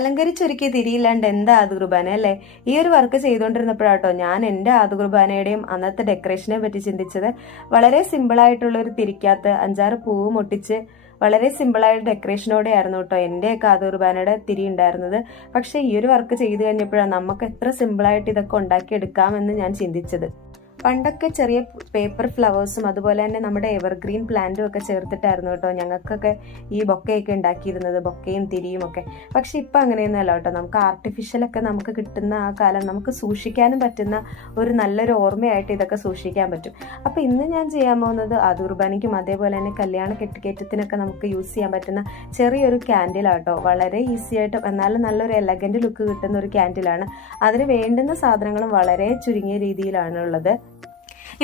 അലങ്കരിച്ചൊരുക്കിയ തിരിയില്ലാണ്ട് എന്താ ആദു കുർബാന അല്ലേ? ഈ ഒരു വർക്ക് ചെയ്തുകൊണ്ടിരുന്നപ്പോഴാട്ടോ ഞാൻ എന്റെ ആദു കുർബാനയുടെയും അന്നത്തെ ഡെക്കറേഷനെ പറ്റി ചിന്തിച്ചത്. വളരെ സിമ്പിളായിട്ടുള്ള ഒരു തിരിക്കകത്ത് അഞ്ചാറ് പൂവ് മുട്ടിച്ച് വളരെ സിമ്പിളായ ഡെക്കറേഷനോടെ ആയിരുന്നു കേട്ടോ എന്റെയൊക്കെ ആദു കുർബാനയുടെ തിരി ഉണ്ടായിരുന്നത്. പക്ഷേ ഈ ഒരു വർക്ക് ചെയ്തു കഴിഞ്ഞപ്പോഴാണ് നമുക്ക് എത്ര സിമ്പിളായിട്ട് ഇതൊക്കെ ഉണ്ടാക്കിയെടുക്കാമെന്ന് ഞാൻ ചിന്തിച്ചത്. പണ്ടൊക്കെ ചെറിയ പേപ്പർ ഫ്ലവേഴ്സും അതുപോലെ തന്നെ നമ്മുടെ എവർഗ്രീൻ പ്ലാന്റും ഒക്കെ ചേർത്തിട്ടായിരുന്നു കേട്ടോ ഞങ്ങൾക്കൊക്കെ ഈ ബൊക്കയൊക്കെ ഉണ്ടാക്കിയിരുന്നത് ബൊക്കയും തിരിയും ഒക്കെ. പക്ഷെ ഇപ്പം അങ്ങനെയൊന്നുമല്ല കേട്ടോ. നമുക്ക് ആർട്ടിഫിഷ്യലൊക്കെ നമുക്ക് കിട്ടുന്ന ആ കാലം നമുക്ക് സൂക്ഷിക്കാനും പറ്റുന്ന ഒരു നല്ലൊരു ഓർമ്മയായിട്ട് ഇതൊക്കെ സൂക്ഷിക്കാൻ പറ്റും. അപ്പോൾ ഇന്ന് ഞാൻ ചെയ്യാൻ പോകുന്നത് അതുർബാനിക്കും അതേപോലെ തന്നെ കല്യാണ കെട്ടിക്കയറ്റത്തിനൊക്കെ നമുക്ക് യൂസ് ചെയ്യാൻ പറ്റുന്ന ചെറിയൊരു ക്യാൻഡിലാട്ടോ വളരെ ഈസി ആയിട്ട് എന്നാലും നല്ലൊരു എലഗന്റ് ലുക്ക് കിട്ടുന്ന ഒരു ക്യാൻഡിലാണ് അതിന് വേണ്ടുന്ന സാധനങ്ങളും വളരെ ചുരുങ്ങിയ രീതിയിലാണ് ഉള്ളത്.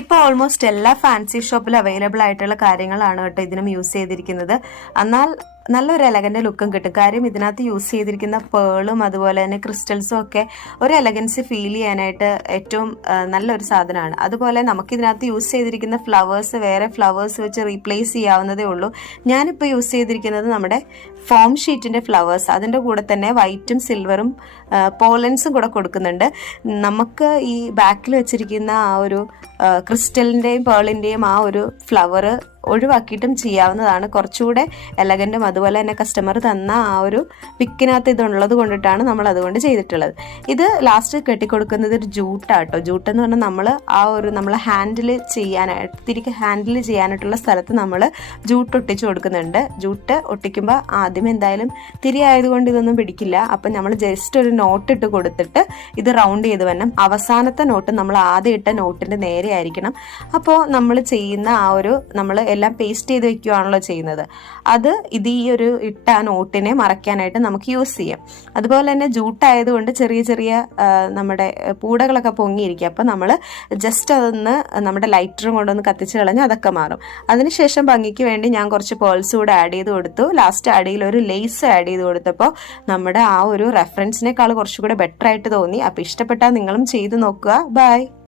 ഇപ്പോൾ ഓൾമോസ്റ്റ് എല്ലാ ഫാൻസി ഷോപ്പിലും അവൈലബിൾ ആയിട്ടുള്ള കാര്യങ്ങളാണ് കേട്ടോ ഇതിനും യൂസ് ചെയ്തിരിക്കുന്നത്. എന്നാൽ നല്ലൊരു എലഗന്റ് ലുക്കും കിട്ടും. കാര്യം ഇതിനകത്ത് യൂസ് ചെയ്തിരിക്കുന്ന പേളും അതുപോലെ തന്നെ ക്രിസ്റ്റൽസും ഒക്കെ ഒരു എലഗൻസ് ഫീൽ ചെയ്യാനായിട്ട് ഏറ്റവും നല്ലൊരു സാധനമാണ്. അതുപോലെ നമുക്ക് നമുക്കിതിനകത്ത് യൂസ് ചെയ്തിരിക്കുന്ന ഫ്ലവേഴ്സ് വേറെ ഫ്ലവേഴ്സ് വെച്ച് റീപ്ലേസ് ചെയ്യാവുന്നതേ ഉള്ളൂ. ഞാനിപ്പോൾ യൂസ് ചെയ്തിരിക്കുന്നത് നമ്മുടെ ഫോം ഷീറ്റിന്റെ ഫ്ലവേഴ്സ് അതിന്റെ കൂടെ തന്നെ വൈറ്റും സിൽവറും പോളൻസും കൂടെ കൊടുക്കുന്നുണ്ട്. നമുക്ക് ഈ ബാക്കിൽ വെച്ചിരിക്കുന്ന ആ ഒരു ക്രിസ്റ്റലിന്റെയും പേളിന്റെയും ആ ഒരു ഫ്ലവർ ഒഴിവാക്കിയിട്ടും ചെയ്യാവുന്നതാണ്. കുറച്ചുകൂടെ എലഗന്റും അതുപോലെ തന്നെ കസ്റ്റമർ തന്ന ആ ഒരു പിക്കിനകത്ത് ഇതുള്ളത് കൊണ്ടിട്ടാണ് നമ്മൾ അതുകൊണ്ട് ചെയ്തിട്ടുള്ളത്. ഇത് ലാസ്റ്റ് കെട്ടിക്കൊടുക്കുന്നത് ഒരു ജൂട്ടാട്ടോ. ജൂട്ട് എന്ന് പറഞ്ഞാൽ നമ്മൾ ആ ഒരു നമ്മൾ ഹാൻഡിൽ ചെയ്യാനായിട്ട് തിരികെ ഹാൻഡിൽ ചെയ്യാനായിട്ടുള്ള സ്ഥലത്ത് നമ്മൾ ജൂട്ട് ഒട്ടിച്ച് കൊടുക്കുന്നുണ്ട്. ജൂട്ട് ഒട്ടിക്കുമ്പോൾ ആദ്യം എന്തായാലും തിരി ആയതുകൊണ്ട് ഇതൊന്നും പിടിക്കില്ല. അപ്പം നമ്മൾ ജസ്റ്റ് ഒരു നോട്ട് ഇട്ട് കൊടുത്തിട്ട് ഇത് റൗണ്ട് ചെയ്ത് വരണം. അവസാനത്തെ നോട്ട് നമ്മൾ ആദ്യം ഇട്ട നോട്ടിന്റെ നേരെ ആയിരിക്കണം. അപ്പോൾ നമ്മൾ ചെയ്യുന്ന ആ ഒരു നമ്മൾ എല്ലാം പേസ്റ്റ് ചെയ്ത് വെക്കുകയാണല്ലോ ചെയ്യുന്നത്. അത് ഇത് ഈ ഒരു ഇട്ട നോട്ടിനെ മറയ്ക്കാനായിട്ട് നമുക്ക് യൂസ് ചെയ്യാം. അതുപോലെ തന്നെ ജൂട്ടായതുകൊണ്ട് ചെറിയ ചെറിയ നമ്മുടെ പൂടകളൊക്കെ പൊങ്ങിയിരിക്കും. അപ്പോൾ നമ്മൾ ജസ്റ്റ് അതൊന്ന് നമ്മുടെ ലൈറ്ററും കൊണ്ടൊന്ന് കത്തിച്ച് കളഞ്ഞ് അതൊക്കെ മാറും. അതിനുശേഷം ഭംഗിക്ക് വേണ്ടി ഞാൻ കുറച്ച് പേൾസ് കൂടെ ആഡ് ചെയ്ത് കൊടുത്തു. ലാസ്റ്റ് അടിയിൽ ഒരു ലേസ് ആഡ് ചെയ്ത് കൊടുത്തപ്പോൾ നമ്മുടെ ആ ഒരു റെഫറൻസിനേക്കാൾ കുറച്ചുകൂടെ ബെറ്റർ ആയിട്ട് തോന്നി. അപ്പോൾ ഇഷ്ടപ്പെട്ടാൽ നിങ്ങളും ചെയ്ത് നോക്കുക. ബൈ